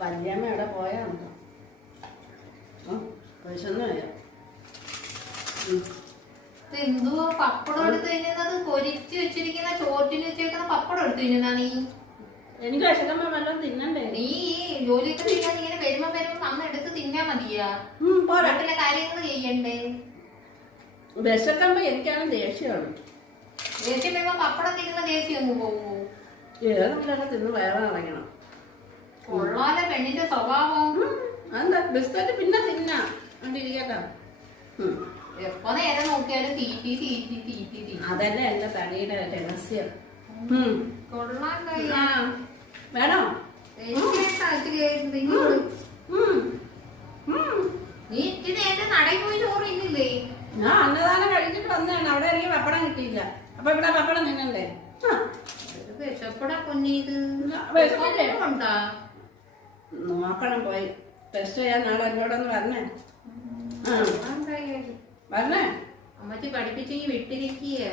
വല്യമ്മ എവിടെ പോയാന്നോ? വിശന്നു വരാം. എന്തുവാ പപ്പടം എടുത്ത് കഴിഞ്ഞത്? പൊരിച്ച് വെച്ചിരിക്കുന്ന ചോറ്റിന് വെച്ചേക്കുന്ന പപ്പടം എടുത്ത് കഴിഞ്ഞാ നീ? എനിക്ക് വിശക്കുമ്പോ വല്ലതും തിന്നണ്ടേ? നീ ജോലിയൊക്കെ ചെയ്യാൻ ഇങ്ങനെ വരുമ്പോ അന്ന് എടുത്ത് തിന്നാ മതിയാ? വീട്ടിലെ കാര്യങ്ങൾ ചെയ്യണ്ടേ? വിശക്കുമ്പോ എനിക്കാണ് ദേഷ്യമാണ്. ദേഷ്യം വരുമ്പോ പപ്പടം തിന്നുന്ന ദേഷ്യം അങ്ങ് പോകുമോ? ഏതെങ്കിലൊക്കെ തിന്ന് വയറ് നിറയ്ക്കണം. കൊള്ളാലെ പെണ്ണിന്റെ സ്വഭാവം. എന്താ ബിസ്ക്കറ്റ് പിന്നെ തിന്നാ ഇരിക്കട്ടോ. എപ്പോ നേരം നോക്കിയാലും തീറ്റി തീറ്റി തീറ്റി തീറ്റി. അതല്ലേ എന്റെ തടിയുടെ രഹസ്യം. കൊള്ളാൻ വേണോ? നീ ഇച്ചിരി നേരത്തെ നടയിൽ പോയി ചോറ് ഇന്നില്ലേ? ഞാൻ അന്നദാനം കഴിച്ചിട്ട് വന്നതാണ്. അവിടെ എനിക്ക് പപ്പടം കിട്ടിയില്ല. അപ്പൊ ഇവിടെ പപ്പടം തിന്നണ്ടേ? വിശപ്പെടാ പൊന്നീത്. ഉണ്ടാ നോക്കണം പോയി ടെസ്റ്റ് ചെയ്യാൻ നാളെ എന്നോടൊന്ന് വരണേ. വരണേ. അമ്മച്ചി പഠിപ്പിച്ചെങ്കിൽ വിട്ടിരിക്കുക.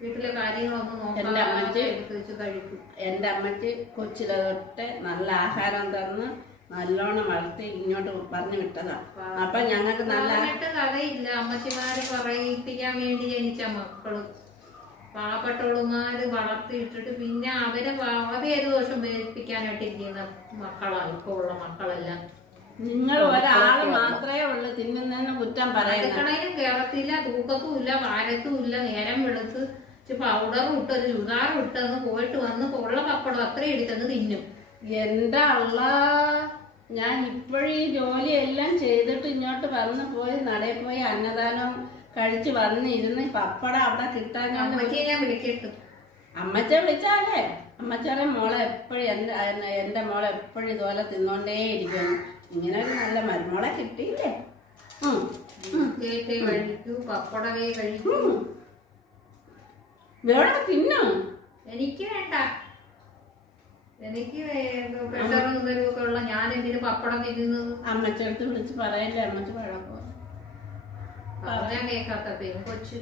വീട്ടിലെ കാര്യങ്ങളൊന്നും എന്റെ അമ്മച്ചി കഴിക്കും. എന്റെ അമ്മച്ചി കൊച്ചിലെ തൊട്ട് നല്ല ആഹാരം തന്ന് നല്ലോണം വളർത്തി ഇങ്ങോട്ട് പറഞ്ഞു വിട്ടതാ. അപ്പൊ ഞങ്ങൾക്ക് നല്ല കഥയില്ല. അമ്മച്ചിമാര് പറയിപ്പിക്കാൻ വേണ്ടി ജനിച്ച മക്കള് പാവപ്പെട്ടവളുമാര് വളർത്തിയിട്ടിട്ട് പിന്നെ അവരെ പേര് ദോഷം പേരിപ്പിക്കാനായിട്ട് ഇരിക്കുന്ന മക്കളാ ഇപ്പൊ ഉള്ള മക്കളെല്ലാം. നിങ്ങൾ ഒരാള് മാത്രമേ ഉള്ളു തിന്നുന്നതെന്ന് കുറ്റം പറയുന്നതിനും കേരളത്തില്ല, തൂക്കത്തും ഇല്ല, ഭാരത്തും ഇല്ല. നേരം വെളുത്ത് പൗഡറും ഇട്ട് ഒരു ചുതാറും ഇട്ടെന്ന് പോയിട്ട് വന്ന് ഉള്ള പപ്പടം അത്രയും എടുത്തെന്ന് തിന്നും. എന്റെ അള്ള, ഞാൻ ഇപ്പോഴീ ജോലിയെല്ലാം ചെയ്തിട്ട് ഇങ്ങോട്ട് വന്ന് പോയി നടയിൽ പോയി അന്നദാനം കഴിച്ച് വന്നിരുന്ന് പപ്പടം അവിടെ കിട്ടാൻ അമ്മച്ചിയെ ഞാൻ വിളിക്കട്ടു. അമ്മച്ചെ വിളിച്ചാലേ അമ്മച്ചേരെ മോളെ എപ്പോഴും എന്റെ മോളെ എപ്പോഴും ഇതുപോലെ തിന്നോണ്ടേ ഇരിക്കുന്നു. ഇങ്ങനെ ഒരു നല്ല മരുമോളെ കിട്ടിയില്ലേ? കഴിക്കൂ, പപ്പടവേ കഴിക്കൂ. വേണം തിന്നു. എനിക്ക് വേണ്ട. എനിക്ക് പ്രഷറും ഇതൊക്കെ ഉള്ള ഞാൻ എന്തിനു പപ്പടം തിന്നുന്നത്? അമ്മച്ചടുത്ത് വിളിച്ച് പറയല്ലേ? അമ്മച്ച പഴക്കോ പറഞ്ഞാൽ കേൾക്കാത്ത പെൺകൊച്ച്.